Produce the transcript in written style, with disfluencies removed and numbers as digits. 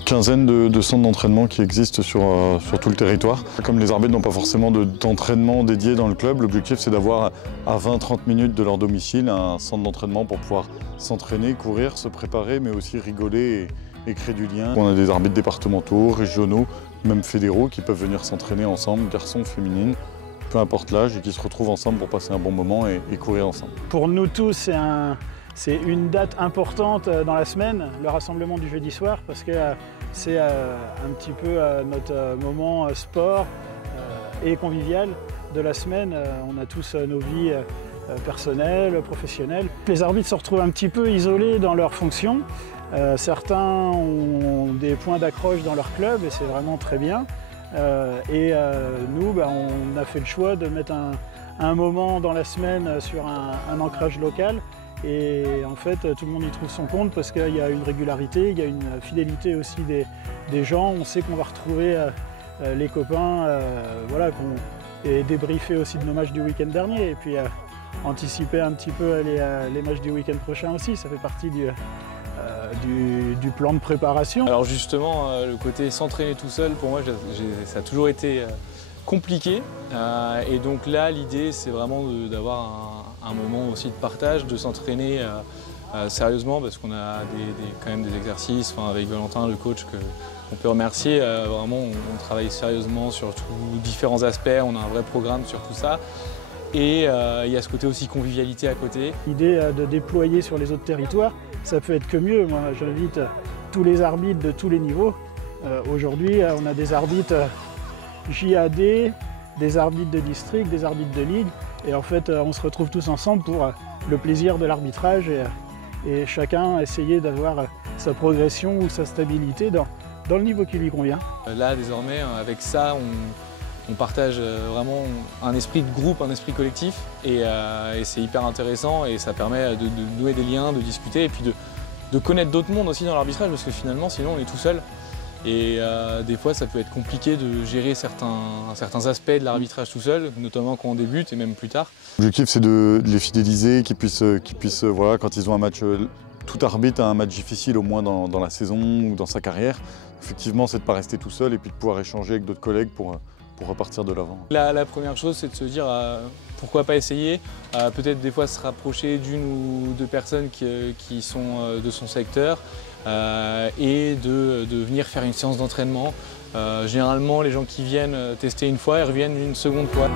une quinzaine de centres d'entraînement qui existent sur tout le territoire. Comme les arbitres n'ont pas forcément d'entraînement dédié dans le club, l'objectif c'est d'avoir à 20-30 minutes de leur domicile un centre d'entraînement pour pouvoir s'entraîner, courir, se préparer, mais aussi rigoler et créer du lien. On a des arbitres départementaux, régionaux, même fédéraux qui peuvent venir s'entraîner ensemble, garçons, féminines, peu importe l'âge, et qui se retrouvent ensemble pour passer un bon moment et courir ensemble. Pour nous tous, c'est une date importante dans la semaine, le rassemblement du jeudi soir, parce que c'est un petit peu notre moment sport et convivial de la semaine. On a tous nos vies personnelles, professionnelles. Les arbitres se retrouvent un petit peu isolés dans leurs fonctions. Certains ont des points d'accroche dans leur club et c'est vraiment très bien. Nous, on a fait le choix de mettre un moment dans la semaine sur un ancrage local. Et en fait, tout le monde y trouve son compte parce qu'il y a une régularité, il y a une fidélité aussi des gens. On sait qu'on va retrouver les copains, voilà, et débriefer aussi de nos matchs du week-end dernier. Et puis anticiper un petit peu les matchs du week-end prochain aussi. Ça fait partie du plan de préparation. Alors justement, le côté s'entraîner tout seul, pour moi, ça a toujours été compliqué. Et donc là, l'idée, c'est vraiment d'avoir un moment aussi de partage, de s'entraîner sérieusement, parce qu'on a quand même des exercices, avec Valentin, le coach, qu'on peut remercier. Vraiment, on travaille sérieusement sur différents aspects, on a un vrai programme sur tout ça. Et il y a ce côté aussi convivialité à côté. L'idée de déployer sur les autres territoires, ça peut être que mieux. Moi, j'invite tous les arbitres de tous les niveaux. Aujourd'hui, on a des arbitres JAD, des arbitres de district, des arbitres de ligue. Et en fait, on se retrouve tous ensemble pour le plaisir de l'arbitrage et chacun essayer d'avoir sa progression ou sa stabilité dans le niveau qui lui convient. Là, désormais, avec ça, on partage vraiment un esprit de groupe, un esprit collectif. Et c'est hyper intéressant et ça permet de nouer des liens, de discuter et puis de connaître d'autres mondes aussi dans l'arbitrage parce que finalement, sinon, on est tout seul. Et des fois, ça peut être compliqué de gérer certains aspects de l'arbitrage tout seul, notamment quand on débute et même plus tard. L'objectif, c'est de les fidéliser, qu'ils puissent voilà, quand ils ont un match, tout arbitre a un match difficile au moins dans la saison ou dans sa carrière. Effectivement, c'est de ne pas rester tout seul et puis de pouvoir échanger avec d'autres collègues pour repartir de l'avant. La première chose, c'est de se dire pourquoi pas essayer, peut-être des fois se rapprocher d'une ou deux personnes qui sont de son secteur et de venir faire une séance d'entraînement. Généralement, les gens qui viennent tester une fois, ils reviennent une seconde fois.